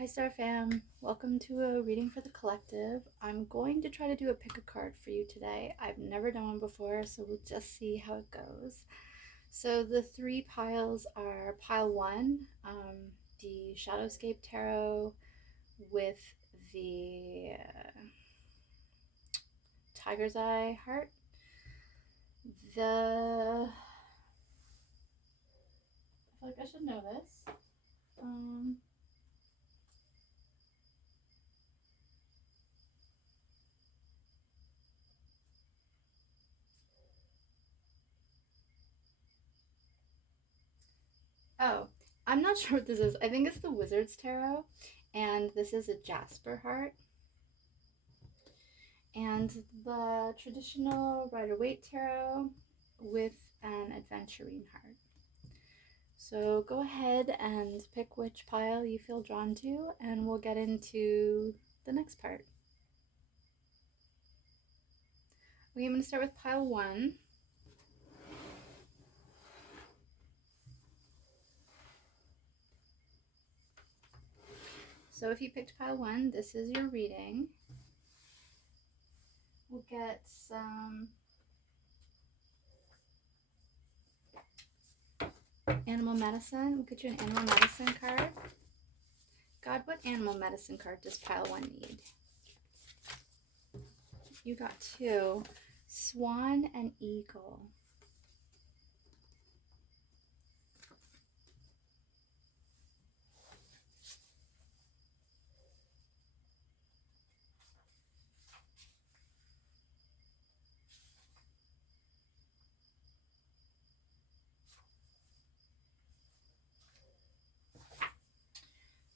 Hi Star Fam, welcome to a reading for the collective. I'm going to try to do a pick a card for you today. I've never done one before, so we'll just see how it goes. So the three piles are pile one, the Shadowscape Tarot with the Tiger's Eye heart. I feel like I should know this. Oh, I'm not sure what this is. I think it's the Wizard's Tarot, and this is a Jasper heart. And the traditional Rider-Waite Tarot with an Adventurine heart. So go ahead and pick which pile you feel drawn to, and we'll get into the next part. Okay, I'm going to start with pile one. So if you picked pile one, this is your reading. We'll get some animal medicine. We'll get you an animal medicine card. God, what animal medicine card does pile one need? You got two. Swan and eagle.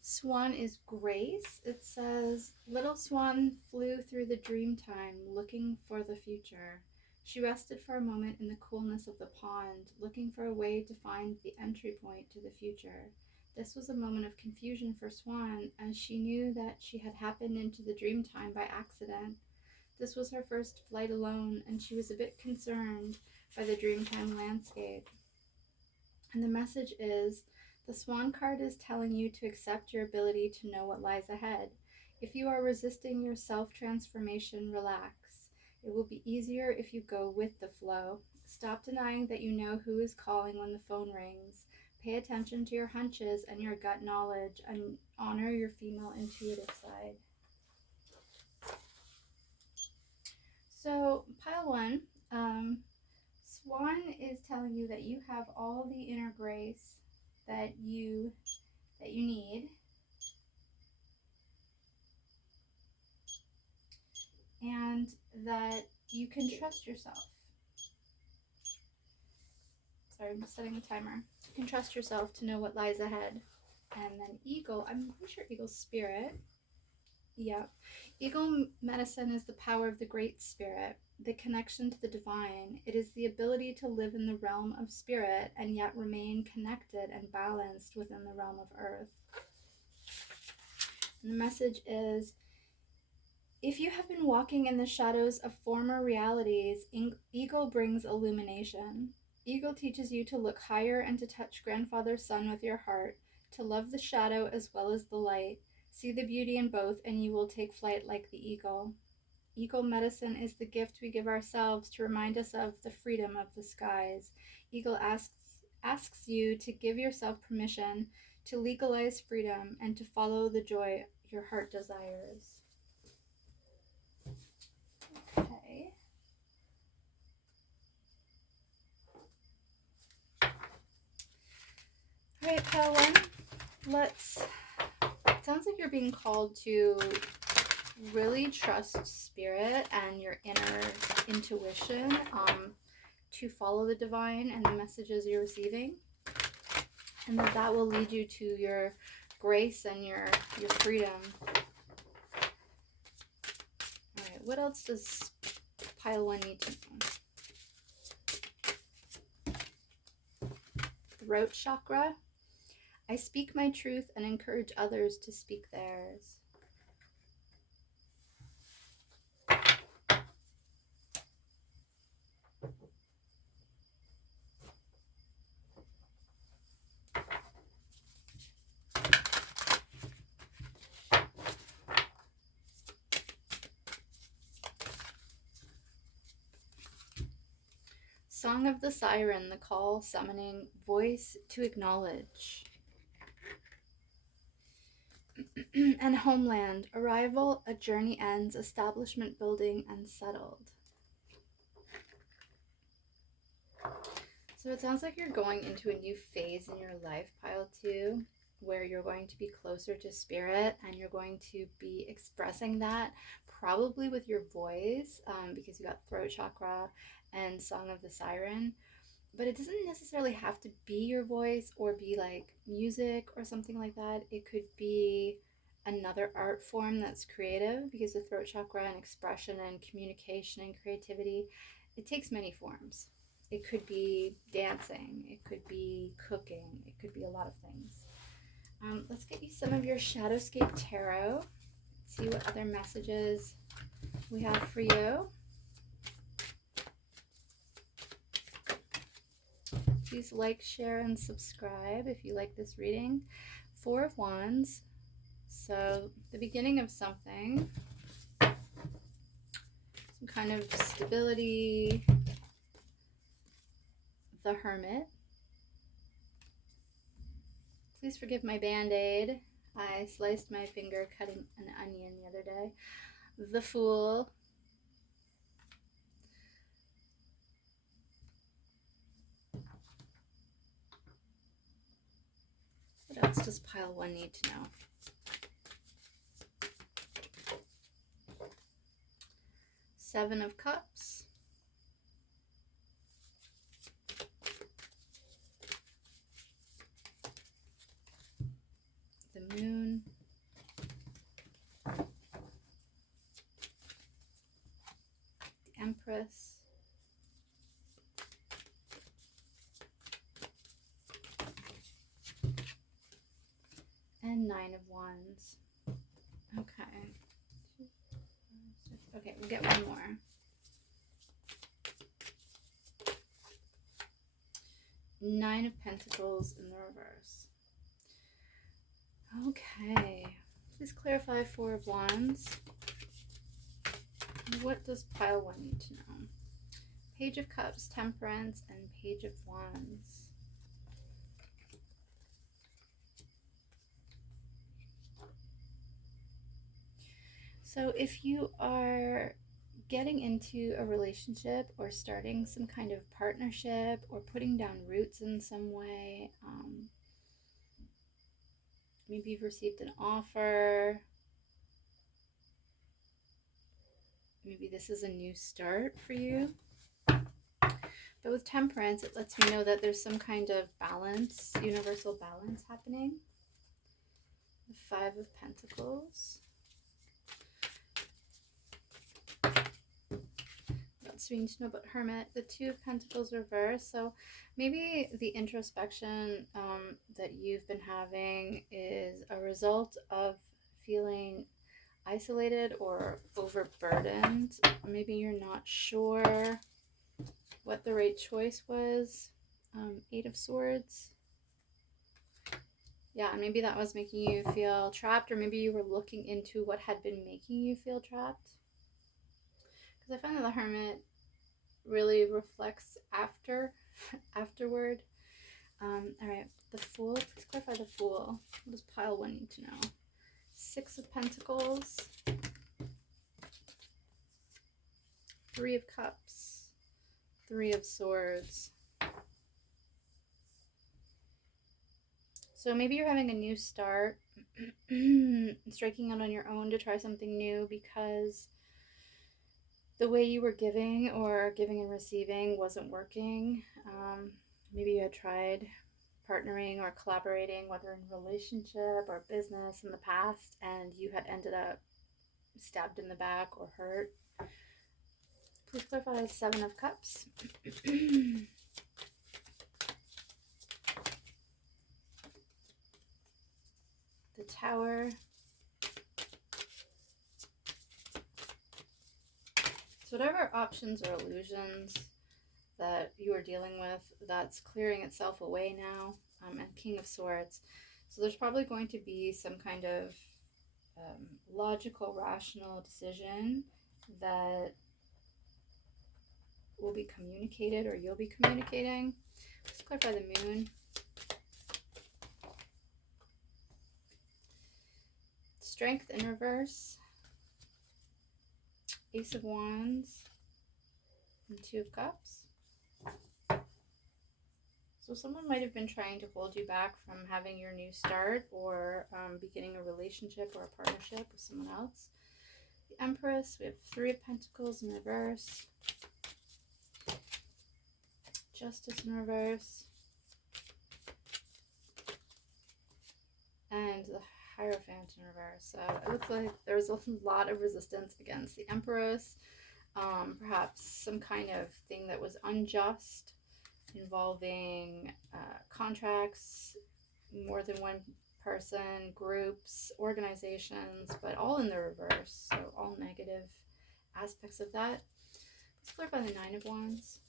Swan is grace. It says, little swan flew through the dream time, looking for the future. She rested for a moment in the coolness of the pond, looking for a way to find the entry point to the future. This was a moment of confusion for Swan, as she knew that she had happened into the dream time by accident. This was her first flight alone, and she was a bit concerned by the dreamtime landscape. And the message is, the Swan card is telling you to accept your ability to know what lies ahead. If you are resisting your self-transformation, relax. It will be easier if you go with the flow. Stop denying that you know who is calling when the phone rings. Pay attention to your hunches and your gut knowledge, and honor your female intuitive side. So, pile one, Swan is telling you that you have all the inner grace that you need, and that you can trust yourself. Sorry, I'm just setting the timer. You can trust yourself to know what lies ahead. And then eagle, I'm pretty sure eagle's spirit. Yeah. Eagle medicine is the power of the Great Spirit, the connection to the divine. It is the ability to live in the realm of spirit and yet remain connected and balanced within the realm of earth. And the message is, if you have been walking in the shadows of former realities, Eagle brings illumination. Eagle teaches you to look higher and to touch grandfather's sun with your heart, to love the shadow as well as the light. See the beauty in both, and you will take flight like the eagle. Eagle medicine is the gift we give ourselves to remind us of the freedom of the skies. Eagle asks you to give yourself permission to legalize freedom and to follow the joy your heart desires. Okay. All right, pile one. It sounds like you're being called to really trust spirit and your inner intuition, to follow the divine and the messages you're receiving, and that will lead you to your grace and your freedom. All right, what else does pile one need to know? Throat chakra. I speak my truth and encourage others to speak theirs. Song of the Siren, the call summoning, voice to acknowledge. And Homeland, arrival, a journey ends, establishment building and settled. So it sounds like you're going into a new phase in your life, pile 2, where you're going to be closer to spirit and you're going to be expressing that probably with your voice, because you got throat chakra and Song of the Siren. But it doesn't necessarily have to be your voice or be like music or something like that. It could be another art form that's creative, because the throat chakra and expression and communication and creativity, it takes many forms. It could be dancing, it could be cooking, it could be a lot of things. Let's get you some of your Shadowscape Tarot. See what other messages we have for you. Please like, share, and subscribe if you like this reading. 4 of Wands. So the beginning of something. Some kind of stability. The Hermit. Please forgive my band-aid. I sliced my finger cutting an onion the other day. The Fool. What else does pile 1 need to know? Seven of Cups. The Moon. The Empress. And 9 of Wands. Okay. Okay, we'll get one more. 9 of Pentacles in the reverse. Okay. Please clarify 4 of Wands. What does pile 1 need to know? Page of Cups, Temperance, and Page of Wands. So if you are getting into a relationship or starting some kind of partnership or putting down roots in some way, maybe you've received an offer, maybe this is a new start for you. But with Temperance, it lets me know that there's some kind of balance, universal balance happening. The 5 of Pentacles. What's we need to know about Hermit? The 2 of Pentacles reverse. So maybe the introspection that you've been having is a result of feeling isolated or overburdened. Maybe you're not sure what the right choice was. 8 of Swords. Yeah, maybe that was making you feel trapped, or maybe you were looking into what had been making you feel trapped. Because I find that the Hermit really reflects afterward. All right, the Fool. Please clarify the Fool. What does pile 1 need to know? 6 of Pentacles. 3 of Cups. 3 of Swords. So maybe you're having a new start, striking out on your own to try something new because the way you were giving and receiving wasn't working. Maybe you had tried partnering or collaborating, whether in relationship or business in the past, and you had ended up stabbed in the back or hurt. Please clarify 7 of Cups. The Tower. So whatever options or illusions that you are dealing with, that's clearing itself away now. And King of Swords. So there's probably going to be some kind of logical, rational decision that will be communicated or you'll be communicating. Let's clarify the moon. Strength in reverse. Ace of Wands and Two of Cups. So someone might have been trying to hold you back from having your new start or beginning a relationship or a partnership with someone else. The Empress, we have Three of Pentacles in reverse. Justice in reverse. And the Hierophant in reverse. So it looks like there's a lot of resistance against the Empress. Perhaps some kind of thing that was unjust involving contracts, more than one person, groups, organizations, but all in the reverse. So all negative aspects of that. Let's clarify the Nine of Wands.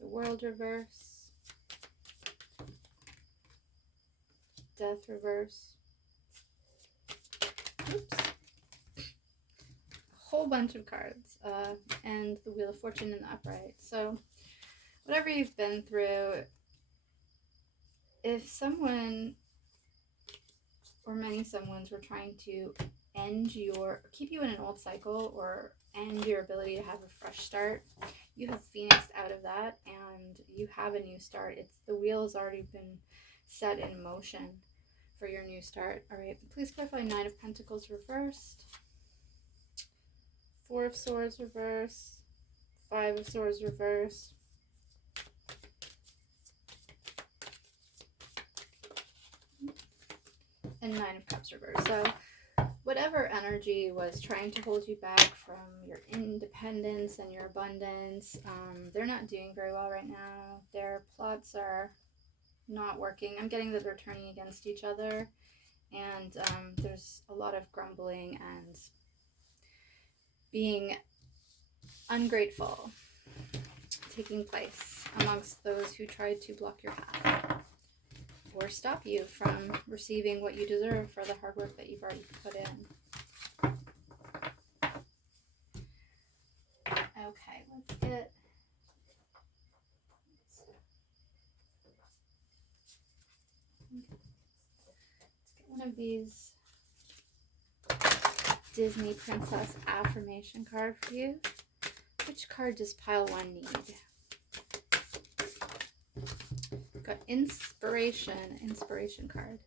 The World reverse. Death reverse. Oops. A whole bunch of cards. And the Wheel of Fortune in the upright. So whatever you've been through, if someone or many someones were trying to keep you in an old cycle or end your ability to have a fresh start, you have phoenixed out of that and you have a new start. The wheel has already been set in motion for your new start. All right, please clarify Nine of Pentacles reversed, Four of Swords reversed, Five of Swords reversed, and Nine of Cups reversed. So whatever energy was trying to hold you back from your independence and your abundance, they're not doing very well right now. Their plots are not working. I'm getting that they're turning against each other, and there's a lot of grumbling and being ungrateful taking place amongst those who tried to block your path or stop you from receiving what you deserve for the hard work that you've already put in. Okay, let's get one of these Disney Princess affirmation card for you. Which card does pile one need? Got inspiration card.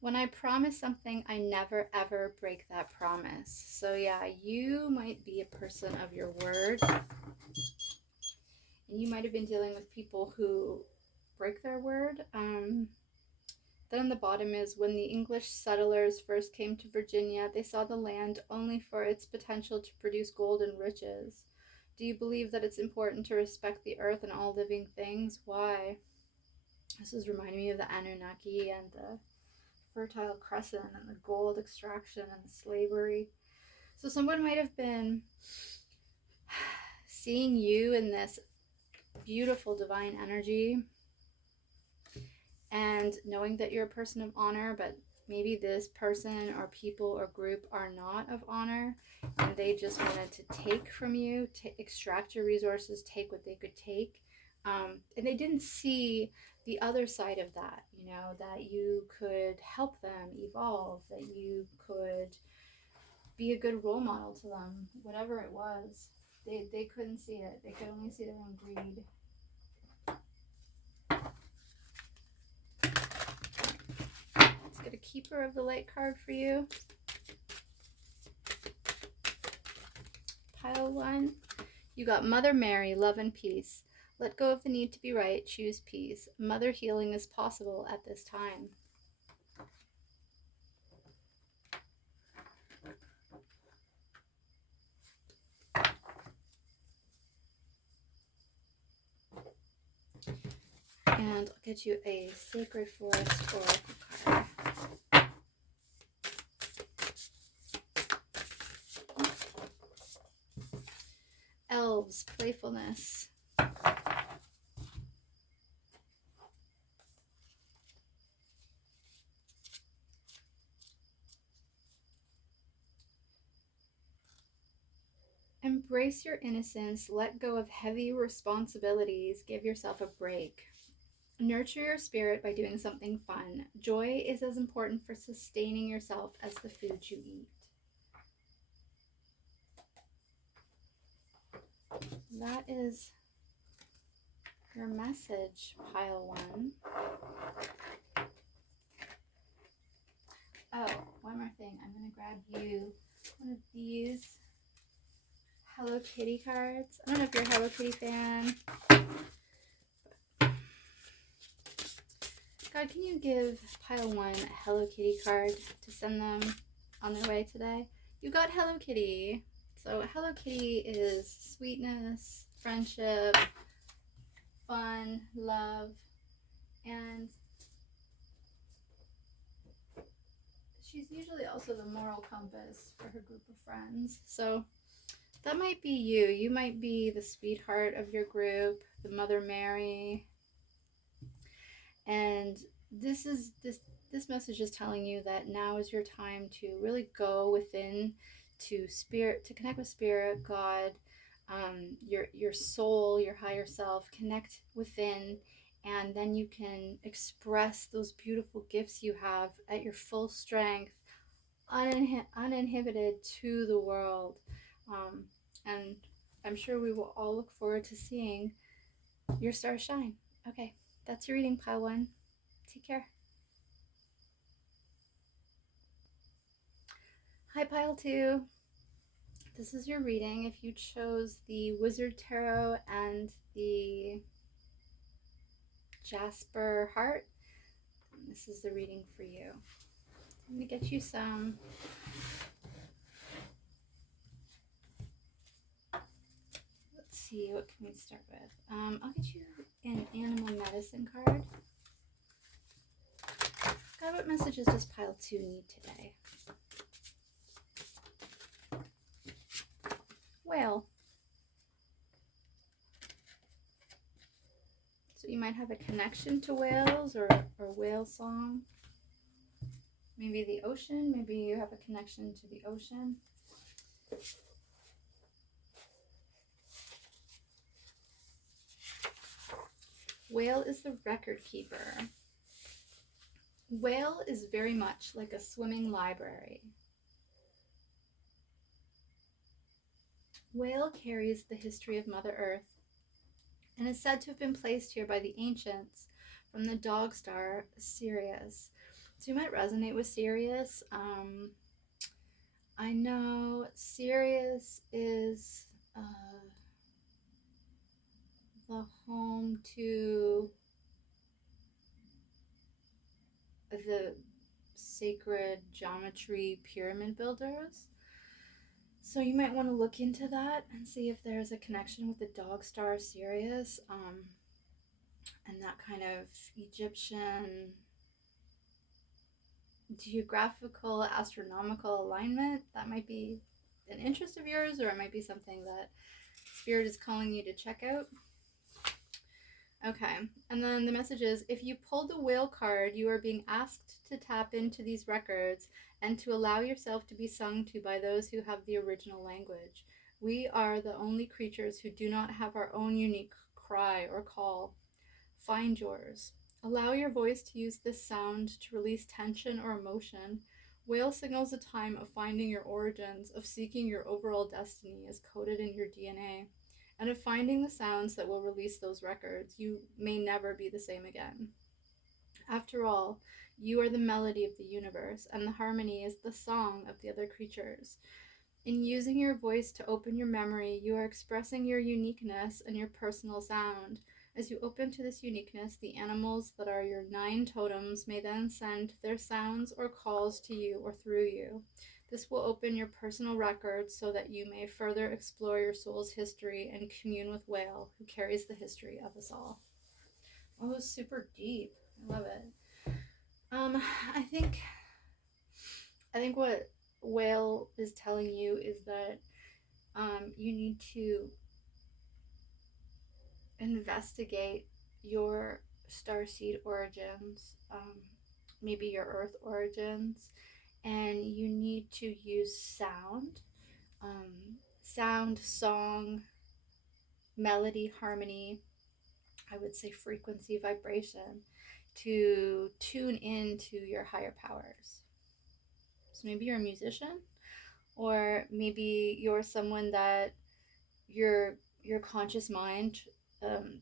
When I promise something, I never ever break that promise. So yeah, you might be a person of your word, and you might have been dealing with people who break their word. Then the bottom is, when the English settlers first came to Virginia, they saw the land only for its potential to produce gold and riches. Do you believe that it's important to respect the earth and all living things? Why? This is reminding me of the Anunnaki and the Fertile Crescent and the gold extraction and the slavery. So someone might have been seeing you in this beautiful divine energy and knowing that you're a person of honor, but maybe this person or people or group are not of honor, and they just wanted to take from you, to extract your resources, take what they could take. And they didn't see the other side of that, that you could help them evolve, that you could be a good role model to them, whatever it was. They couldn't see it. They could only see their own greed. Let's get a Keeper of the Light card for you. Pile one. You got Mother Mary, love and peace. Let go of the need to be right, choose peace. Mother healing is possible at this time. And I'll get you a Sacred Forest Oracle card. Elves, playfulness. Embrace your innocence, let go of heavy responsibilities, give yourself a break. Nurture your spirit by doing something fun. Joy is as important for sustaining yourself as the food you eat. That is your message, pile one. Oh, one more thing. I'm going to grab you one of these Hello Kitty cards. I don't know if you're a Hello Kitty fan. God, can you give pile one a Hello Kitty card to send them on their way today? You got Hello Kitty. So Hello Kitty is sweetness, friendship, fun, love, and she's usually also the moral compass for her group of friends. So that might be you. You might be the sweetheart of your group, the Mother Mary. And this message is telling you that now is your time to really go within to spirit, to connect with spirit, God, your soul, your higher self, connect within, and then you can express those beautiful gifts you have at your full strength, uninhibited to the world. And I'm sure we will all look forward to seeing your star shine. Okay, that's your reading, pile one. Take care. Hi, pile two. This is your reading. If you chose the Wizard Tarot and the Jasper Heart, this is the reading for you. I'm going to get you some. Let's see, what can we start with? I'll get you an animal medicine card. God, what messages does pile two need today? Whale. So you might have a connection to whales or whale song. Maybe the ocean. Maybe you have a connection to the ocean. Whale is the record keeper. Whale is very much like a swimming library. Whale carries the history of Mother Earth and is said to have been placed here by the ancients from the dog star Sirius. So you might resonate with Sirius. I know Sirius is the home to the sacred geometry pyramid builders. So you might want to look into that and see if there's a connection with the dog star Sirius and that kind of Egyptian geographical astronomical alignment. That might be an interest of yours, or it might be something that Spirit is calling you to check out. Okay, and then the message is, if you pulled the whale card, you are being asked to tap into these records and to allow yourself to be sung to by those who have the original language. We are the only creatures who do not have our own unique cry or call. Find yours. Allow your voice to use this sound to release tension or emotion. Whale signals a time of finding your origins, of seeking your overall destiny as coded in your DNA, and of finding the sounds that will release those records. You may never be the same again. After all, you are the melody of the universe, and the harmony is the song of the other creatures. In using your voice to open your memory, you are expressing your uniqueness and your personal sound. As you open to this uniqueness, the animals that are your 9 totems may then send their sounds or calls to you or through you. This will open your personal records so that you may further explore your soul's history and commune with Whale, who carries the history of us all. Oh, it was super deep. I love it. I think what Whale is telling you is that you need to investigate your starseed origins, maybe your Earth origins, and you need to use sound. sound, song, melody, harmony, I would say frequency, vibration, to tune into your higher powers. So maybe you're a musician, or maybe you're someone that your conscious mind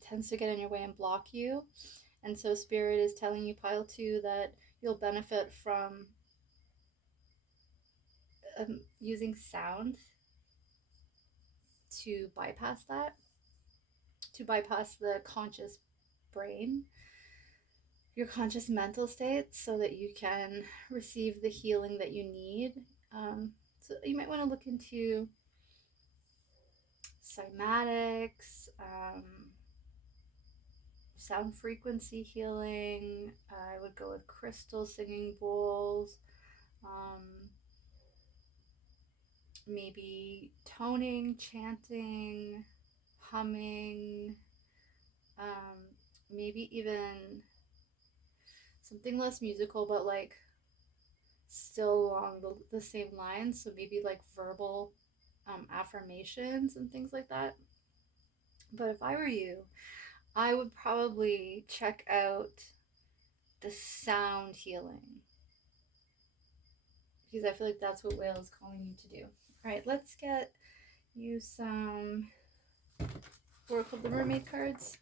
tends to get in your way and block you, and so spirit is telling you, pile 2, that you'll benefit from using sound to bypass that, to bypass the conscious brain, your conscious mental state, so that you can receive the healing that you need. So you might want to look into cymatics, sound frequency healing. I would go with crystal singing bowls, maybe toning, chanting, humming, maybe even something less musical, but like still along the same lines. So maybe like verbal affirmations and things like that. But if I were you, I would probably check out the sound healing, because I feel like that's what Whale is calling you to do. All right, let's get you some Oracle of the Mermaid cards.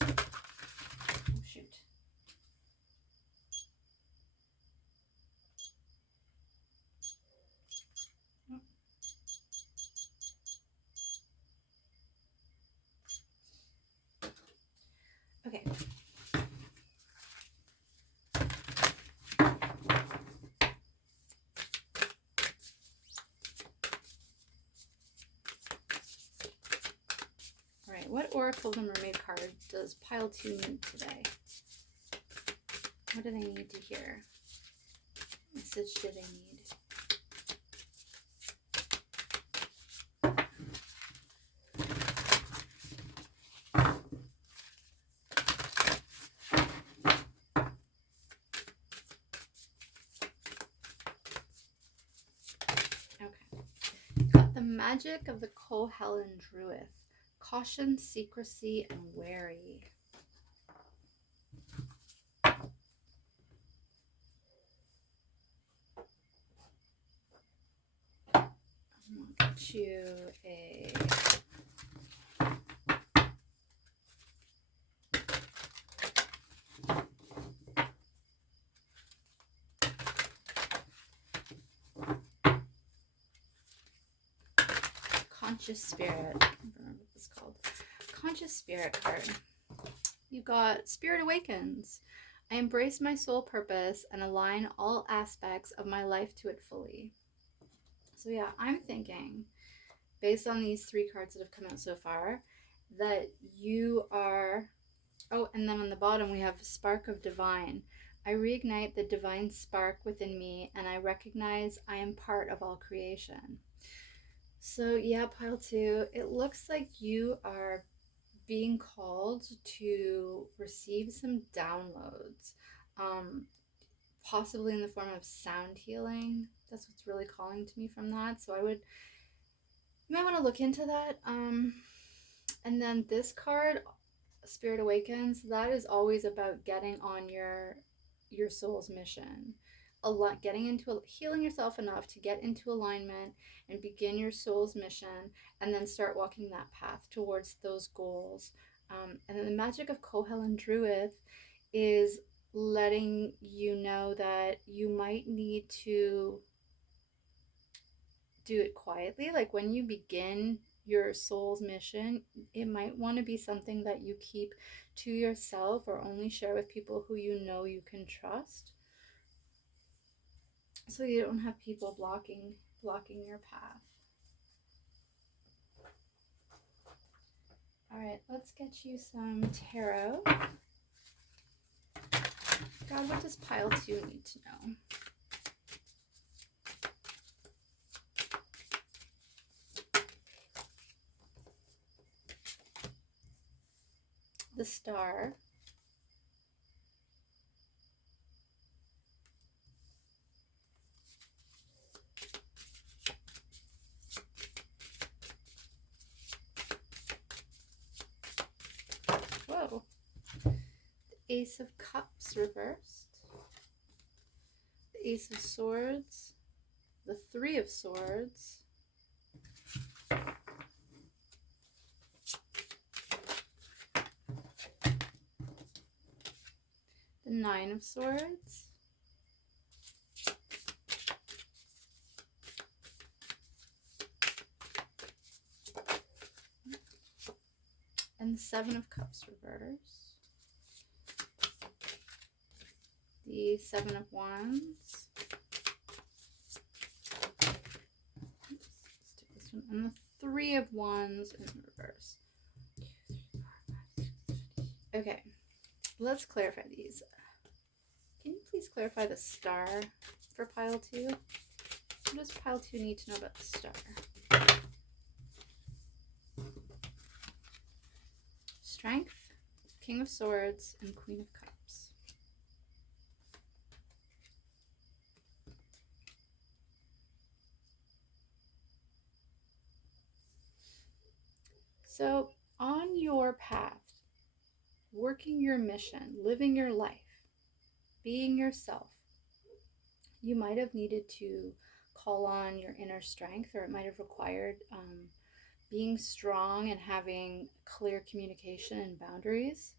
Oh, shoot. Oh. Okay. All right, what Oracle of the Mermaid card does pile 2 need today? What do they need to hear? What message do they need? Okay. Got the magic of the Kohellan Druid. Caution, secrecy, and wary. I'll get you a Conscious Spirit. I don't remember what it's called. Conscious Spirit card. You got Spirit Awakens. I embrace my soul purpose and align all aspects of my life to it fully. So yeah, I'm thinking, based on these 3 cards that have come out so far, that you are... Oh, and then on the bottom we have Spark of Divine. I reignite the divine spark within me, and I recognize I am part of all creation. So yeah, pile 2, it looks like you are being called to receive some downloads, possibly in the form of sound healing. That's what's really calling to me from that. So you might want to look into that. And then this card, Spirit Awakens, that is always about getting on your soul's mission. Healing yourself enough to get into alignment and begin your soul's mission, and then start walking that path towards those goals. And then the magic of Kohellan Druid is letting you know that you might need to do it quietly. Like when you begin your soul's mission, it might want to be something that you keep to yourself, or only share with people who you know you can trust, so you don't have people blocking your path. All right, let's get you some tarot. God, what does pile 2 need to know? The Star. Ace of Cups reversed, the Ace of Swords, the Three of Swords, the Nine of Swords, and the Seven of Cups reversed, the Seven of Wands, let's take this one, and the Three of Wands in reverse. Okay, let's clarify these. Can you please clarify the star for pile 2? What does pile 2 need to know about the star? Strength, King of Swords, and Queen of Cups. So, on your path, working your mission, living your life, being yourself, you might have needed to call on your inner strength, or it might have required being strong and having clear communication and boundaries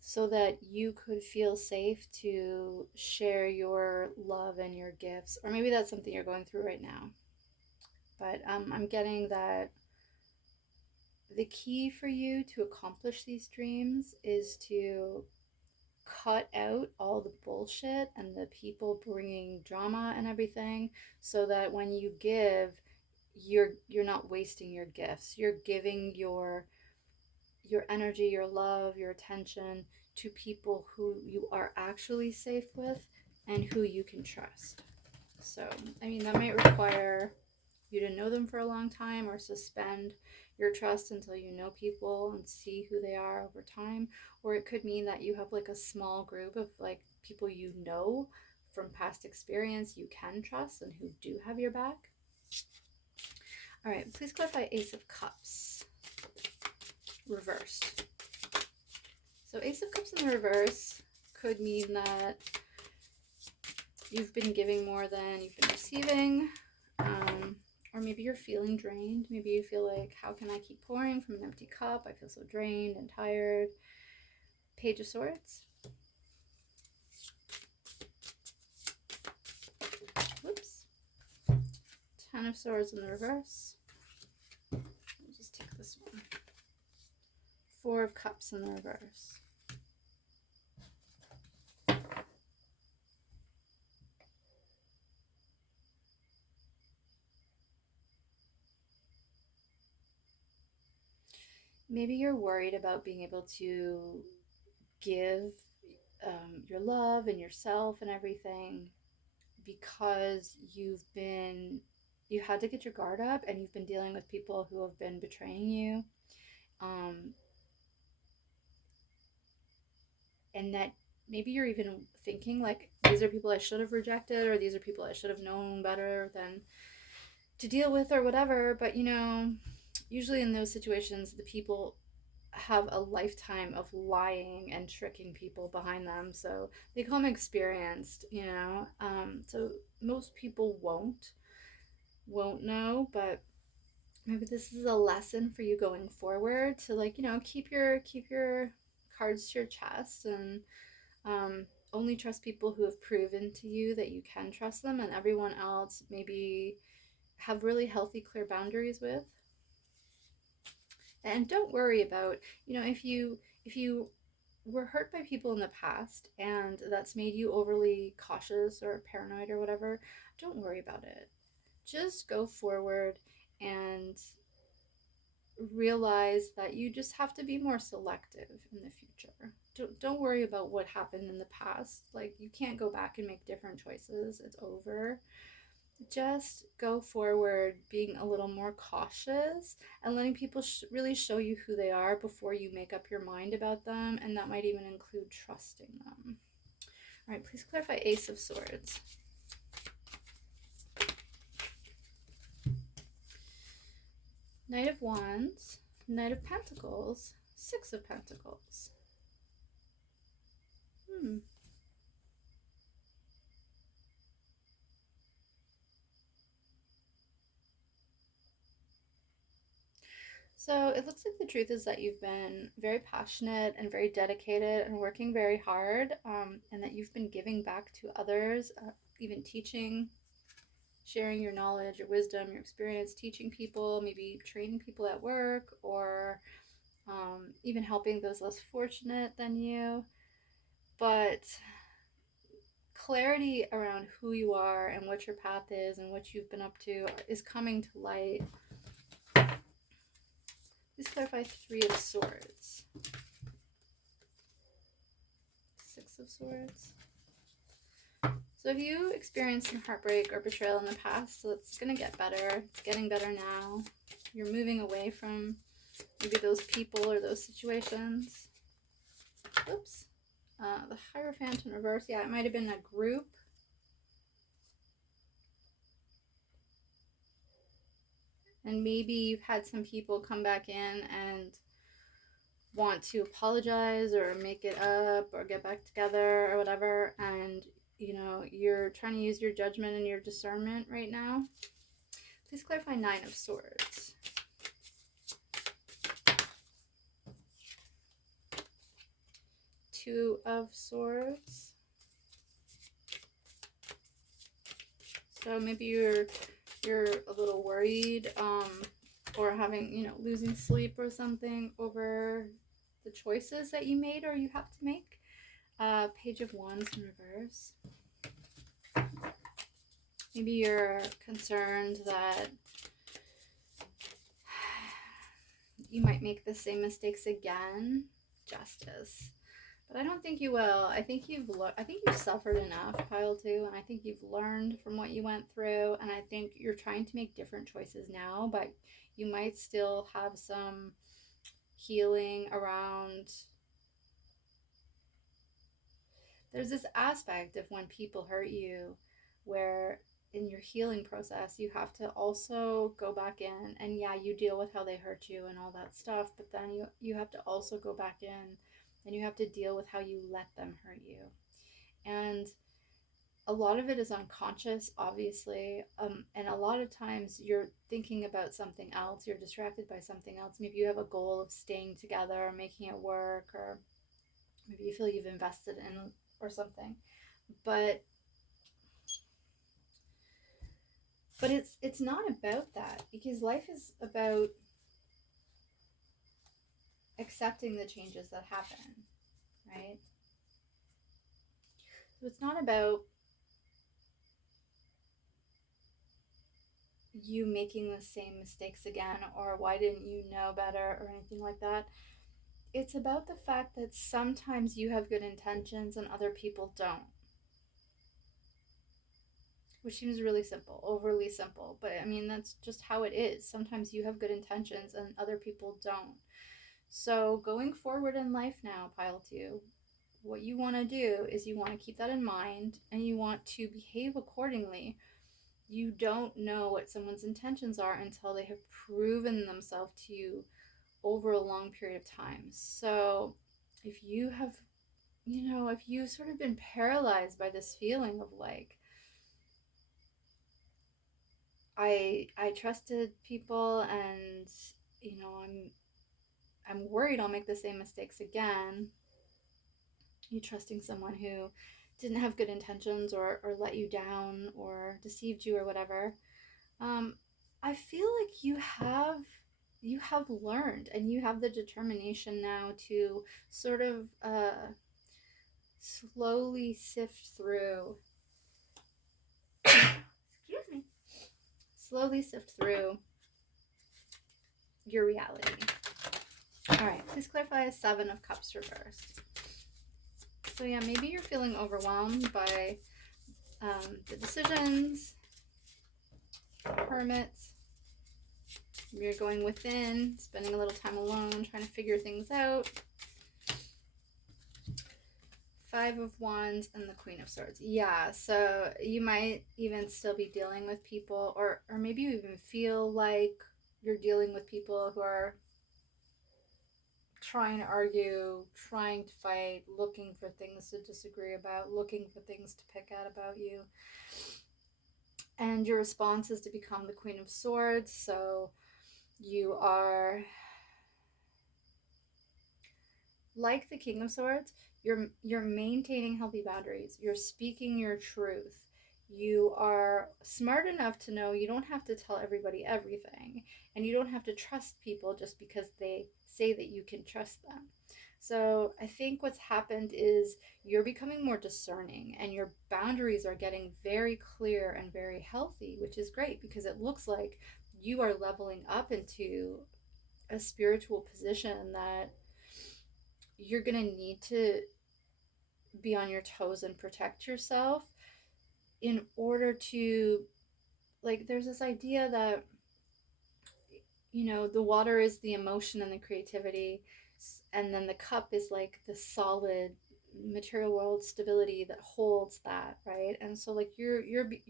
so that you could feel safe to share your love and your gifts. Or maybe that's something you're going through right now. But I'm getting that the key for you to accomplish these dreams is to cut out all the bullshit and the people bringing drama and everything, so that when you give, you're not wasting your gifts. You're giving your energy, your love, your attention to people who you are actually safe with and who you can trust. So, I mean, that might require you to know them for a long time, or suspend your trust until you know people and see who they are over time. Or it could mean that you have like a small group of like people you know from past experience you can trust and who do have your back. All right, please clarify Ace of Cups reversed. So Ace of Cups in the reverse could mean that you've been giving more than you've been receiving. Or maybe you're feeling drained. Maybe you feel like, how can I keep pouring from an empty cup? I feel so drained and tired. Page of Swords. Whoops. Ten of Swords in the reverse. I'll just take this one. Four of Cups in the reverse. Maybe you're worried about being able to give your love and yourself and everything because you had to get your guard up, and you've been dealing with people who have been betraying you. And that maybe you're even thinking like, these are people I should have rejected, or these are people I should have known better than to deal with, or whatever. But usually in those situations, the people have a lifetime of lying and tricking people behind them, so they become experienced. So most people won't know, but maybe this is a lesson for you going forward to keep your cards to your chest, and only trust people who have proven to you that you can trust them, and everyone else maybe have really healthy, clear boundaries with. And don't worry about, if you were hurt by people in the past and that's made you overly cautious or paranoid or whatever, don't worry about it. Just go forward and realize that you just have to be more selective in the future. Don't worry about what happened in the past. Like, you can't go back and make different choices. It's over. Just go forward being a little more cautious and letting people really show you who they are before you make up your mind about them, and that might even include trusting them. All right, please clarify Ace of Swords. Knight of Wands, Knight of Pentacles, Six of Pentacles. So it looks like the truth is that you've been very passionate and very dedicated and working very hard, and that you've been giving back to others, even teaching, sharing your knowledge, your wisdom, your experience, teaching people, maybe training people at work, or even helping those less fortunate than you. But clarity around who you are and what your path is and what you've been up to is coming to light. Please clarify Three of Swords. Six of Swords. So if you experienced some heartbreak or betrayal in the past, so it's going to get better. It's getting better now. You're moving away from maybe those people or those situations. Oops. The Hierophant in reverse. Yeah, it might have been a group. And maybe you've had some people come back in and want to apologize or make it up or get back together or whatever, and you're trying to use your judgment and your discernment right now. Please clarify Nine of Swords. Two of Swords. So maybe you're a little worried, or having, losing sleep or something over the choices that you made or you have to make. Page of Wands in reverse. Maybe you're concerned that you might make the same mistakes again. Justice. But I don't think you will. I think you've suffered enough, Pile 2, and I think you've learned from what you went through, and I think you're trying to make different choices now, but you might still have some healing around. There's this aspect of when people hurt you where in your healing process you have to also go back in, and yeah, you deal with how they hurt you and all that stuff, but then you have to also go back in and you have to deal with how you let them hurt you. And a lot of it is unconscious, obviously, and a lot of times you're thinking about something else, you're distracted by something else. Maybe you have a goal of staying together, making it work, or maybe you feel you've invested in or something. But it's not about that, because life is about accepting the changes that happen, right? So it's not about you making the same mistakes again, or why didn't you know better, or anything like that. It's about the fact that sometimes you have good intentions and other people don't. Which seems really simple, overly simple, but I mean, that's just how it is. Sometimes you have good intentions and other people don't. So going forward in life now, Pile 2, what you want to do is you want to keep that in mind and you want to behave accordingly. You don't know what someone's intentions are until they have proven themselves to you over a long period of time. So if you have, if you've sort of been paralyzed by this feeling of like, I trusted people, and I'm worried I'll make the same mistakes again. You trusting someone who didn't have good intentions, or let you down or deceived you or whatever. I feel like you have learned, and you have the determination now to sort of slowly sift through excuse me, slowly sift through your reality. All right, please clarify a Seven of Cups reversed. So yeah, maybe you're feeling overwhelmed by the decisions, Hermit. You're going within, spending a little time alone, trying to figure things out. Five of Wands and the Queen of Swords. Yeah, so you might even still be dealing with people, or maybe you even feel like you're dealing with people who are trying to argue, trying to fight, looking for things to disagree about, looking for things to pick at about you. And your response is to become the Queen of Swords. So you are like the King of Swords, you're maintaining healthy boundaries. You're speaking your truth. You are smart enough to know you don't have to tell everybody everything, and you don't have to trust people just because they say that you can trust them. So I think what's happened is you're becoming more discerning, and your boundaries are getting very clear and very healthy, which is great because it looks like you are leveling up into a spiritual position that you're going to need to be on your toes and protect yourself in order to, like, there's this idea that, the water is the emotion and the creativity, and then the cup is like the solid material world stability that holds that, right? And so like you're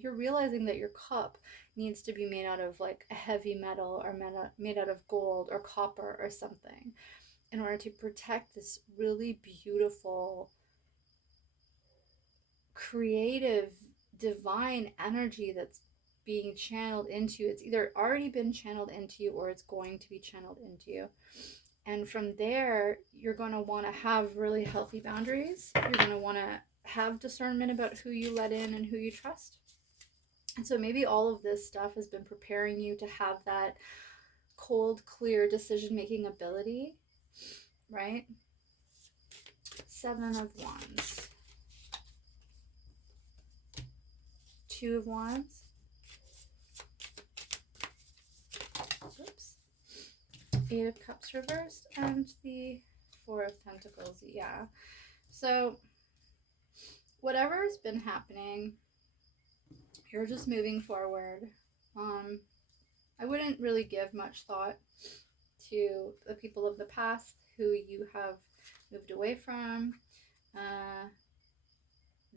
realizing that your cup needs to be made out of like a heavy metal, or made out of gold or copper or something, in order to protect this really beautiful, creative, divine energy that's being channeled into you. It's either already been channeled into you or it's going to be channeled into you. And from there, you're going to want to have really healthy boundaries. You're going to want to have discernment about who you let in and who you trust. And so maybe all of this stuff has been preparing you to have that cold, clear decision making ability, right? 7 of Wands. 2 of Wands. Oops. 8 of Cups reversed, and the 4 of Pentacles. Yeah. So whatever's been happening, you're just moving forward. I wouldn't really give much thought to the people of the past who you have moved away from.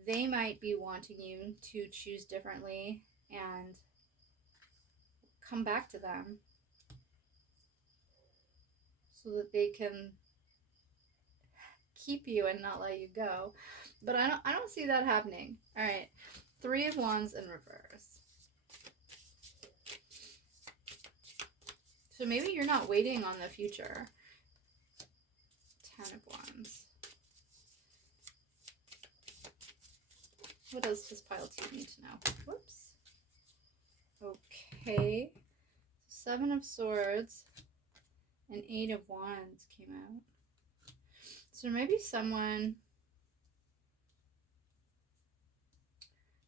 They might be wanting you to choose differently and come back to them so that they can keep you and not let you go. But I don't see that happening. All right. 3 of Wands in reverse. So maybe you're not waiting on the future. 10 of Wands. What else does pile 2 need to know? Whoops. Okay. 7 of Swords and 8 of Wands came out. So maybe someone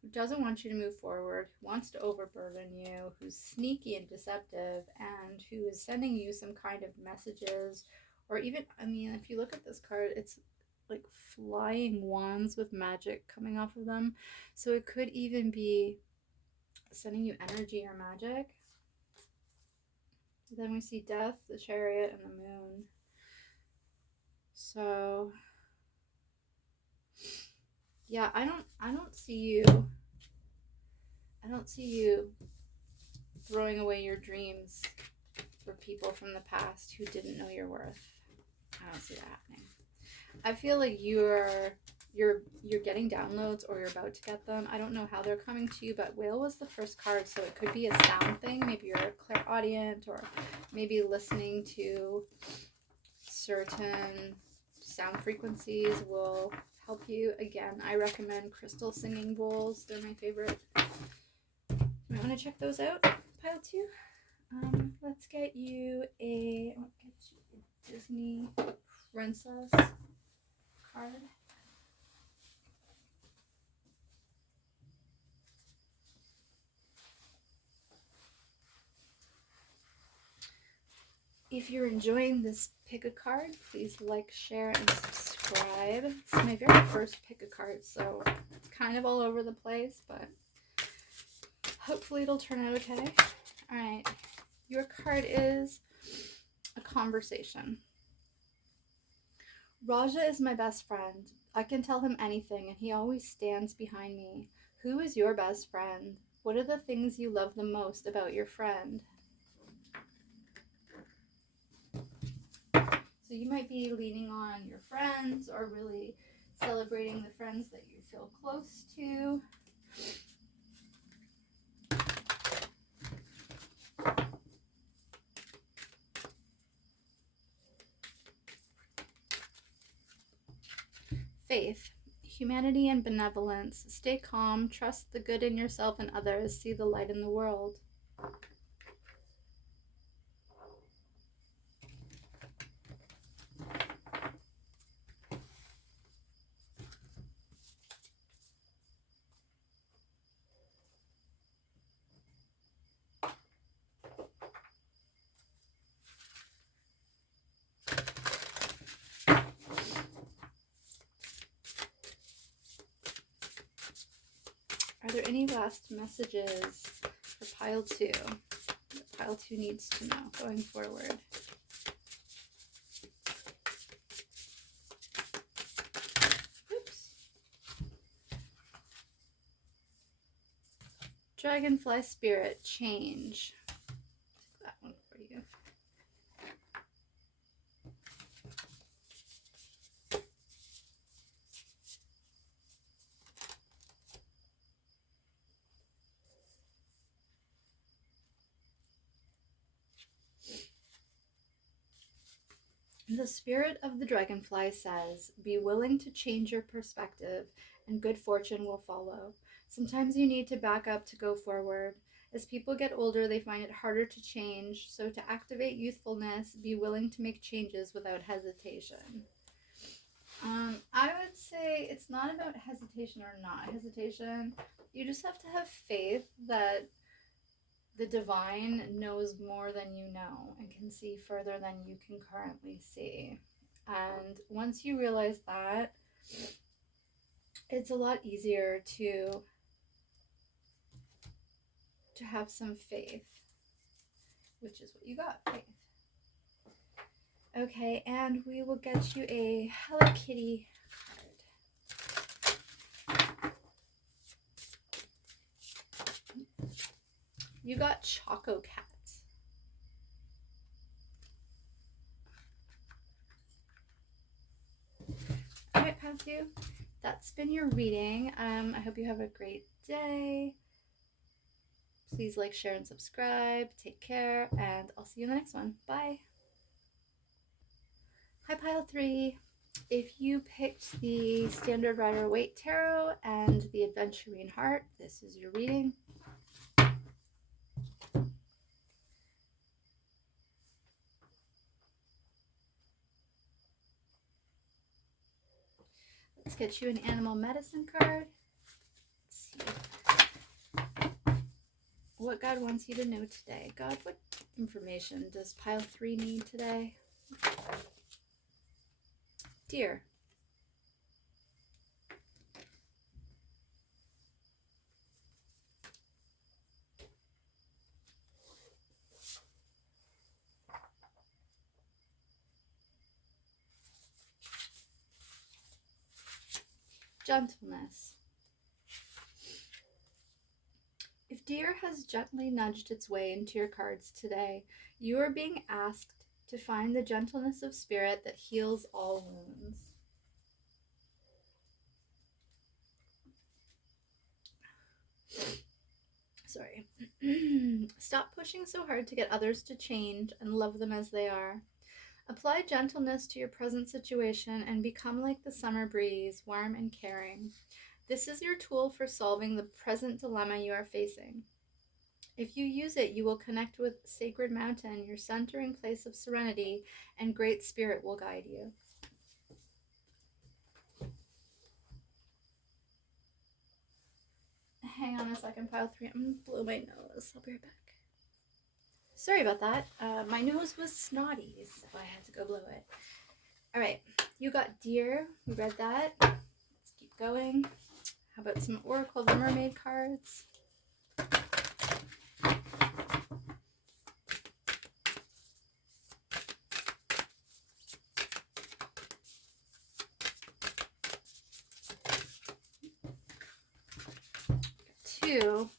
who doesn't want you to move forward, who wants to overburden you, who's sneaky and deceptive, and who is sending you some kind of messages, or even, I mean, if you look at this card, it's like flying wands with magic coming off of them. So it could even be sending you energy or magic. Then we see Death, the Chariot, and the Moon. So yeah, I don't see you throwing away your dreams for people from the past who didn't know your worth. I don't see that happening. I feel like you're getting downloads, or you're about to get them. I don't know how they're coming to you, but Whale was the first card, so it could be a sound thing. Maybe you're a clairaudient, or maybe listening to certain sound frequencies will help you. Again, I recommend crystal singing bowls. They're my favorite. You want to check those out? Pile 2. Let's get you a Disney princess card. If you're enjoying this pick a card, please like, share, and subscribe. It's my very first pick a card, so it's kind of all over the place, but hopefully it'll turn out okay. All right, your card is a conversation. Raja is my best friend. I can tell him anything, and he always stands behind me. Who is your best friend? What are the things you love the most about your friend? So you might be leaning on your friends, or really celebrating the friends that you feel close to. Faith, humanity and benevolence. Stay calm, trust the good in yourself and others, see the light in the world. Are there any last messages for pile 2 that pile 2 needs to know going forward? Oops. Dragonfly spirit, change. That one for you. The spirit of the dragonfly says, be willing to change your perspective and good fortune will follow. Sometimes you need to back up to go forward. As people get older, they find it harder to change, so to activate youthfulness, be willing to make changes without hesitation. I would say it's not about hesitation or not hesitation. You just have to have faith that the divine knows more than you know and can see further than you can currently see. And once you realize that, it's a lot easier to have some faith, which is what you got, faith. Okay, and we will get you a Hello Kitty card. You got Choco Cat. Alright, pile 2. That's been your reading. I hope you have a great day. Please like, share, and subscribe. Take care, and I'll see you in the next one. Bye. Hi, pile 3. If you picked the Standard Rider-Waite Tarot and the Adventurine Heart, this is your reading. Let's get you an Animal Medicine card. Let's see what God wants you to know today. God, what information does pile 3 need today? Dear. Gentleness. If Dear has gently nudged its way into your cards today, you are being asked to find the gentleness of spirit that heals all wounds. Sorry. Stop pushing so hard to get others to change and love them as they are. Apply gentleness to your present situation and become like the summer breeze, warm and caring. This is your tool for solving the present dilemma you are facing. If you use it, you will connect with Sacred Mountain, your centering place of serenity, and Great Spirit will guide you. Hang on a second, pile 3. I'm going to blow my nose. I'll be right back. Sorry about that. My nose was snotty, so I had to go blow it. All right, you got Dear. We read that. Let's keep going. How about some Oracle of the Mermaid cards? Two,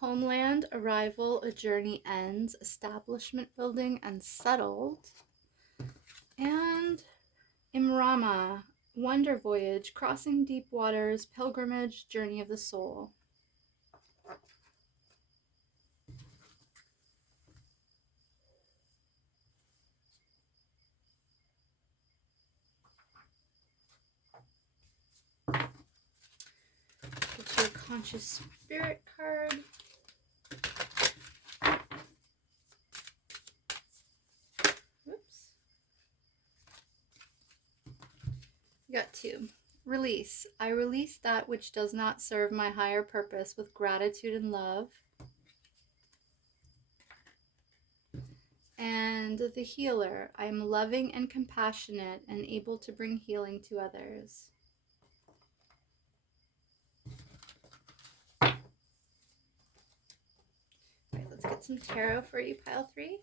Homeland, Arrival, A Journey Ends, Establishment Building, and Settled. And Imrama, Wonder Voyage, Crossing Deep Waters, Pilgrimage, Journey of the Soul. Conscious Spirit card. Whoops. We got 2. Release. I release that which does not serve my higher purpose with gratitude and love. And the Healer. I am loving and compassionate and able to bring healing to others. All right, let's get some tarot for you, pile 3.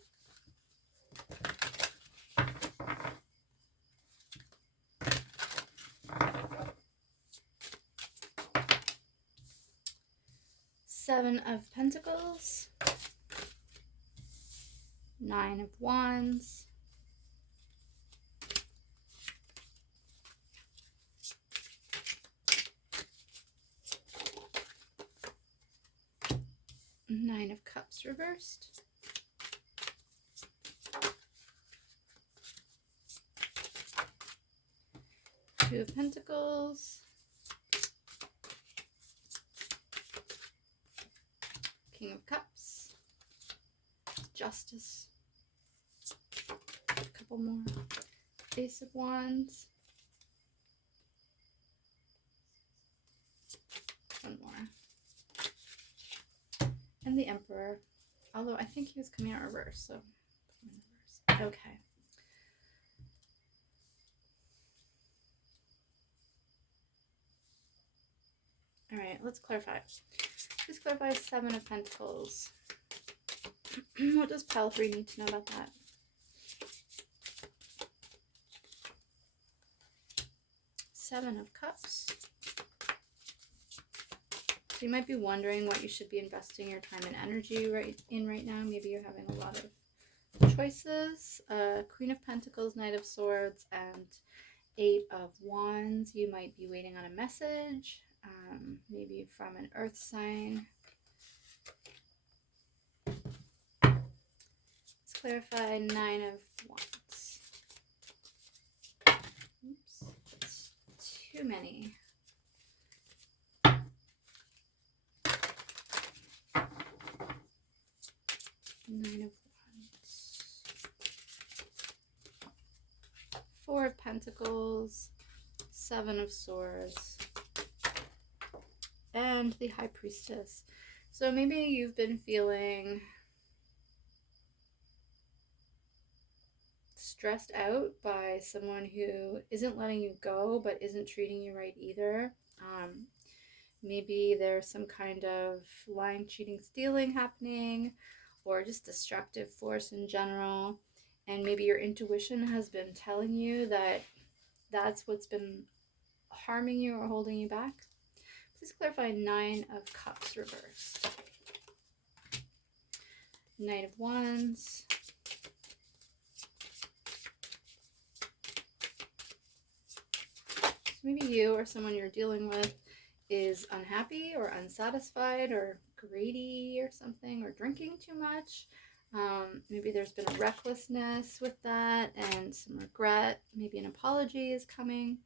Seven of Pentacles, 9 of Wands, Nine of Cups reversed, Two of Pentacles, King of Cups, Justice, a couple more, Ace of Wands, one more, and the Emperor, although I think he was coming out reverse, so put him in reverse. Okay. All right, let's clarify. Please clarify Seven of Pentacles. What does pile 3 need to know about that? Seven of Cups. So you might be wondering what you should be investing your time and energy right now. Maybe you're having a lot of choices. Queen of Pentacles, Knight of Swords, and Eight of Wands. You might be waiting on a message, maybe from an earth sign. Let's clarify Nine of Wands. Oops, that's too many. Nine of Wands. Four of Pentacles, Seven of Swords, and the High Priestess. So maybe you've been feeling stressed out by someone who isn't letting you go but isn't treating you right either. Maybe there's some kind of lying, cheating, stealing happening, or just destructive force in general. And maybe your intuition has been telling you that that's what's been harming you or holding you back. Please clarify Nine of Cups reversed. Knight of Wands. So maybe you or someone you're dealing with is unhappy or unsatisfied or greedy or something, or drinking too much. Maybe there's been a recklessness with that and some regret. Maybe an apology is coming.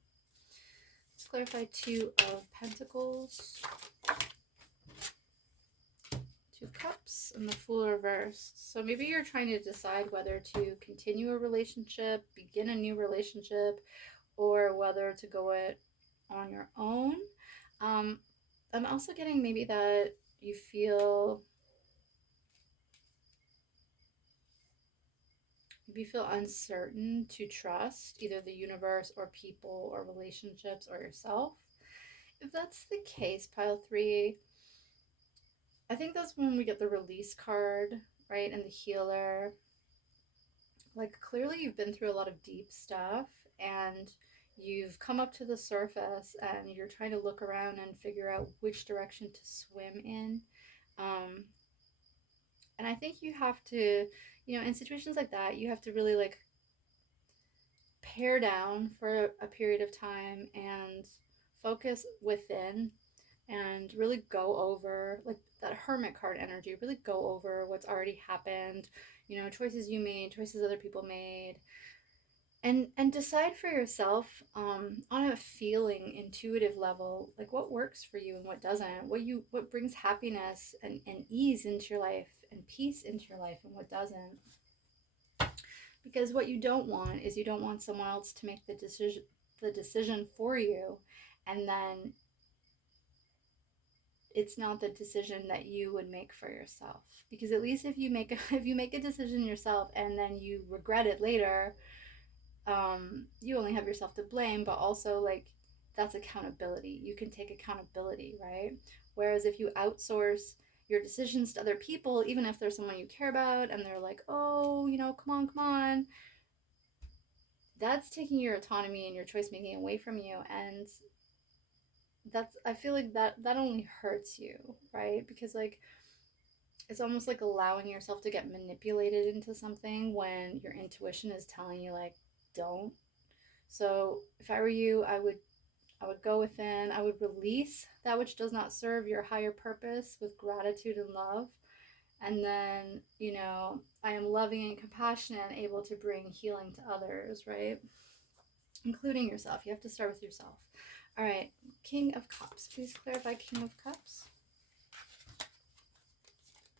Let's clarify Two of Pentacles, Two of Cups, and the Fool reversed. So maybe you're trying to decide whether to continue a relationship, begin a new relationship, or whether to go it on your own. I'm also getting maybe that you feel uncertain to trust either the universe or people or relationships or yourself. If that's the case, pile 3, I think that's when we get the Release card, right? And the Healer. Like, clearly you've been through a lot of deep stuff and you've come up to the surface and you're trying to look around and figure out which direction to swim in. And I think you have to, in situations like that, you have to really like pare down for a period of time and focus within and really go over, like that Hermit card energy, really go over what's already happened, choices you made, choices other people made, And decide for yourself, on a feeling intuitive level, like what works for you and what doesn't, what brings happiness and ease into your life and peace into your life, and what doesn't. Because what you don't want is, you don't want someone else to make the decision for you, and then it's not the decision that you would make for yourself. Because at least if you make if you make a decision yourself and then you regret it later, you only have yourself to blame. But also, like, that's accountability. You can take accountability, right? Whereas if you outsource your decisions to other people, even if there's someone you care about and they're like, oh, come on, that's taking your autonomy and your choice making away from you. And I feel like that only hurts you, right? Because, like, it's almost like allowing yourself to get manipulated into something when your intuition is telling you, like, don't. So if I were you, I would go within. I would release that which does not serve your higher purpose with gratitude and love. And then, I am loving and compassionate and able to bring healing to others, right? Including yourself. You have to start with yourself. All right, King of Cups. Please clarify King of Cups.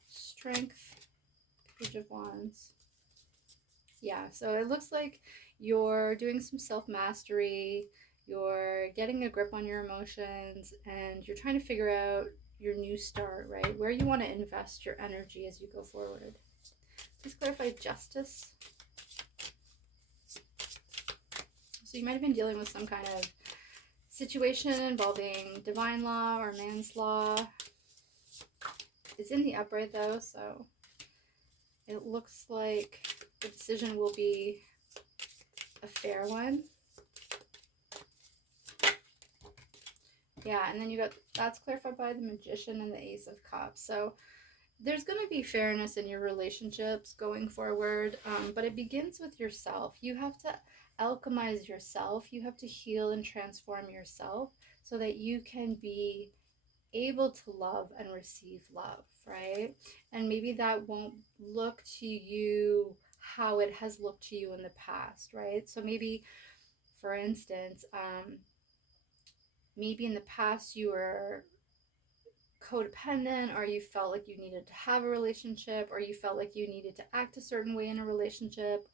Strength, Page of Wands. Yeah, so it looks like you're doing some self-mastery, you're getting a grip on your emotions, and you're trying to figure out your new start, right? Where you want to invest your energy as you go forward. Please clarify Justice. So you might have been dealing with some kind of situation involving divine law or man's law. It's in the upright though, so it looks like the decision will be a fair one. Yeah, and then that's clarified by the Magician and the Ace of Cups. So there's going to be fairness in your relationships going forward, but it begins with yourself. You have to alchemize yourself. You have to heal and transform yourself so that you can be able to love and receive love, right? And maybe that won't look to you how it has looked to you in the past, right? So maybe, for instance, maybe in the past you were codependent, or you felt like you needed to have a relationship, or you felt like you needed to act a certain way in a relationship,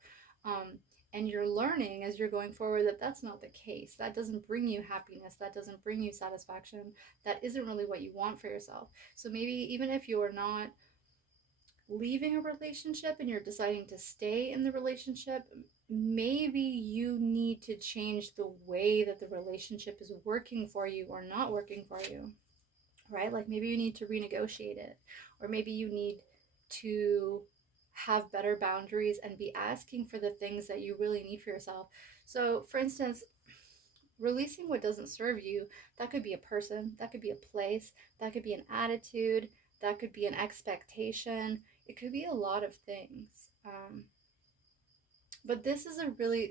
and you're learning as you're going forward that that's not the case. That doesn't bring you happiness, that doesn't bring you satisfaction, that isn't really what you want for yourself. So maybe even if you're not leaving a relationship and you're deciding to stay in the relationship, maybe you need to change the way that the relationship is working for you or not working for you, right? Like maybe you need to renegotiate it, or maybe you need to have better boundaries and be asking for the things that you really need for yourself. So, for instance, releasing what doesn't serve you, that could be a person, that could be a place, that could be an attitude, that could be an expectation. It could be a lot of things. But this is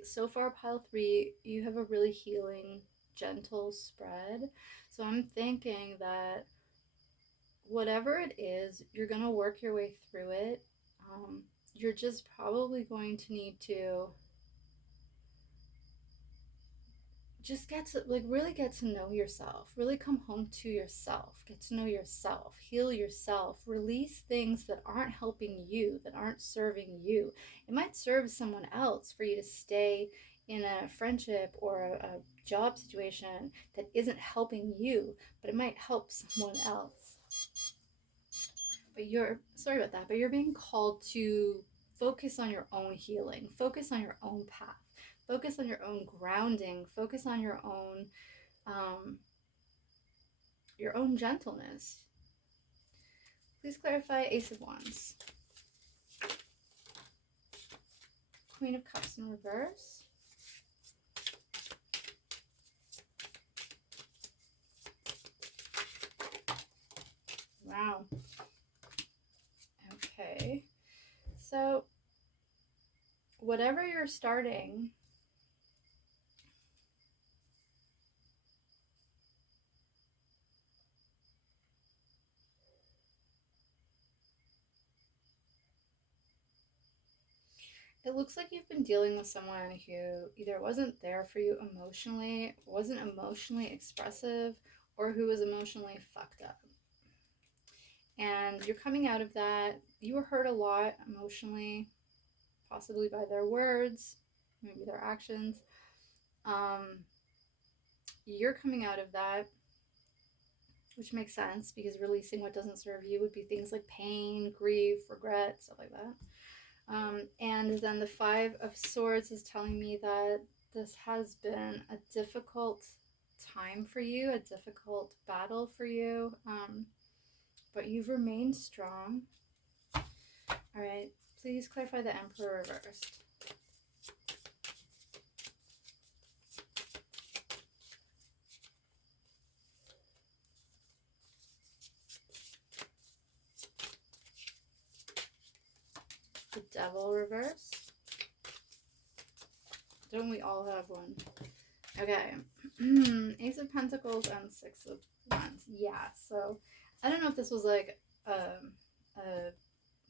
so far, pile 3, you have a really healing, gentle spread. So I'm thinking that whatever it is, you're going to work your way through it. You're just probably going to need to just really get to know yourself, really come home to yourself, get to know yourself, heal yourself, release things that aren't helping you, that aren't serving you. It might serve someone else for you to stay in a friendship or a job situation that isn't helping you, but it might help someone else. But you're being called to focus on your own healing, focus on your own path, focus on your own grounding, focus on your own gentleness. Please clarify Ace of Wands. Queen of Cups in reverse. Wow. Okay. So, whatever you're starting, It looks like you've been dealing with someone who either wasn't there for you emotionally, wasn't emotionally expressive, or who was emotionally fucked up. And you're coming out of that. You were hurt a lot emotionally, possibly by their words, maybe their actions. Um, you're coming out of that, which makes sense because releasing what doesn't serve you would be things like pain, grief, regret, stuff like that. And then the Five of Swords is telling me that this has been a difficult time for you, a difficult battle for you, but you've remained strong. All right, please clarify the Emperor reversed. The Devil reversed. Don't we all have one? Okay. Ace of Pentacles and Six of Wands. Yeah, so I don't know if this was like a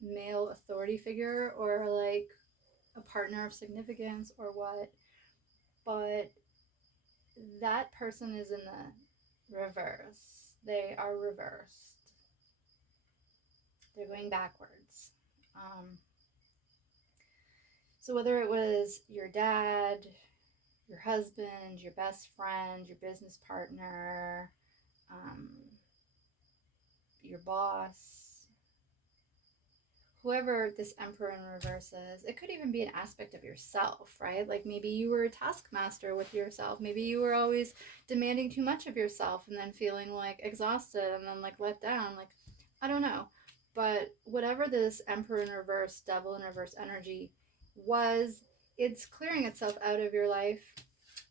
male authority figure or like a partner of significance or what, but that person is in the reverse. They are reversed. They're going backwards. So whether it was your dad, your husband, your best friend, your business partner, um, your boss, whoever this Emperor in reverse is, it could even be an aspect of yourself, right? Like maybe you were a taskmaster with yourself. Maybe you were always demanding too much of yourself and then feeling like exhausted and then like let down. Like, I don't know. But whatever this Emperor in reverse, Devil in reverse energy was, it's clearing itself out of your life.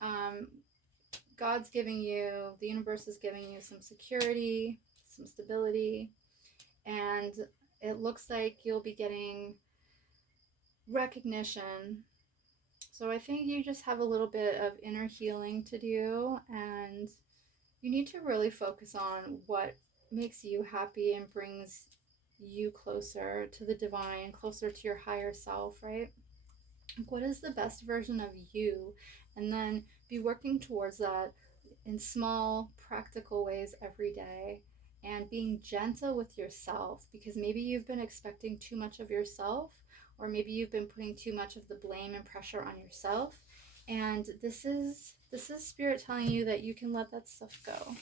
Um, God's giving you, the universe is giving you some security, some stability, and it looks like you'll be getting recognition. So I think you just have a little bit of inner healing to do, and you need to really focus on what makes you happy and brings you closer to the divine, closer to your higher self, right? What is the best version of you? And then be working towards that in small, practical ways every day, and being gentle with yourself, because maybe you've been expecting too much of yourself, or maybe you've been putting too much of the blame and pressure on yourself. And this is spirit telling you that you can let that stuff go.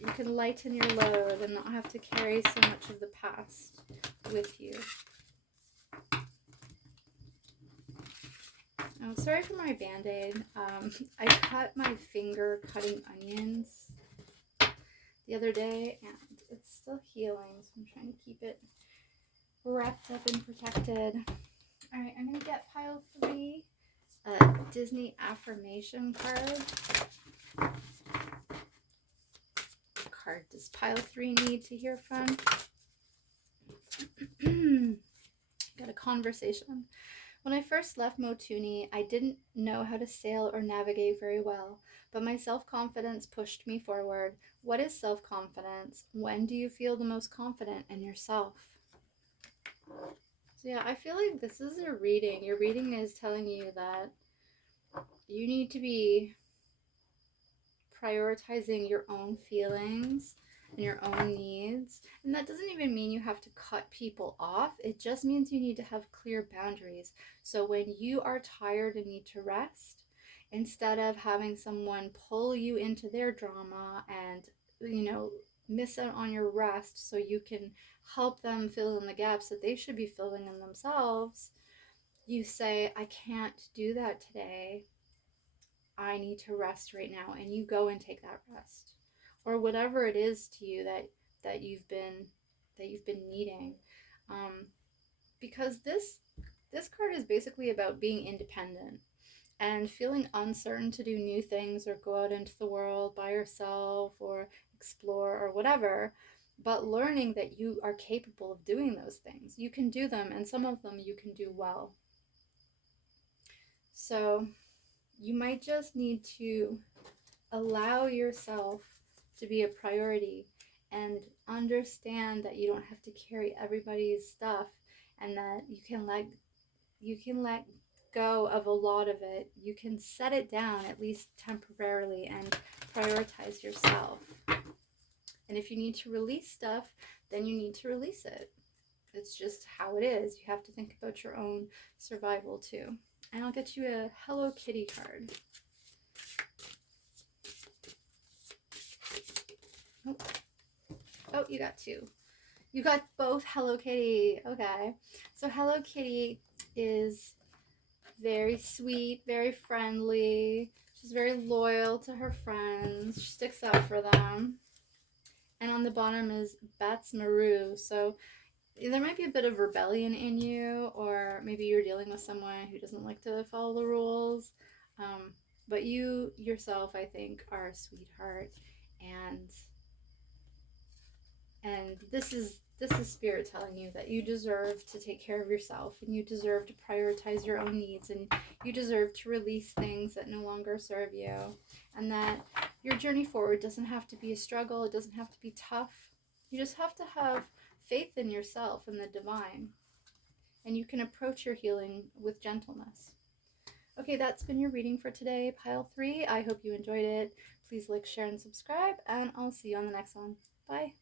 You can lighten your load and not have to carry so much of the past with you. Oh, sorry for my band-aid. I cut my finger cutting onions the other day, and it's still healing, so I'm trying to keep it wrapped up and protected. All right, I'm going to get pile 3, a Disney affirmation card. What card does pile 3 need to hear from? Got a conversation. When I first left Motuni, I didn't know how to sail or navigate very well, but my self-confidence pushed me forward. What is self-confidence? When do you feel the most confident in yourself? So yeah, I feel like this is a reading. Your reading is telling you that you need to be prioritizing your own feelings and your own needs. And that doesn't even mean you have to cut people off. It just means you need to have clear boundaries. So when you are tired and need to rest, instead of having someone pull you into their drama and, miss out on your rest so you can help them fill in the gaps that they should be filling in themselves, you say, I can't do that today. I need to rest right now, and you go and take that rest, or whatever it is to you that you've been needing, because this card is basically about being independent and feeling uncertain to do new things or go out into the world by yourself or explore or whatever, but learning that you are capable of doing those things. You can do them, and some of them you can do well. So you might just need to allow yourself to be a priority and understand that you don't have to carry everybody's stuff, and that you can let go of a lot of it. You can set it down, at least temporarily, and prioritize yourself. And if you need to release stuff, then you need to release it. It's just how it is. You have to think about your own survival too. And I'll get you a Hello Kitty card. Oh, oh, you got two. You got both Hello Kitty. Okay. So Hello Kitty is very sweet, very friendly. She's very loyal to her friends. She sticks up for them. And on the bottom is Bats Maru. So there might be a bit of rebellion in you, or maybe you're dealing with someone who doesn't like to follow the rules. But you yourself, I think, are a sweetheart, and this is spirit telling you that you deserve to take care of yourself, and you deserve to prioritize your own needs, and you deserve to release things that no longer serve you, and that your journey forward doesn't have to be a struggle. It doesn't have to be tough. You just have to have faith in yourself and the divine, and you can approach your healing with gentleness. Okay, that's been your reading for today, Pile 3. I hope you enjoyed it. Please like, share, and subscribe, and I'll see you on the next one. Bye.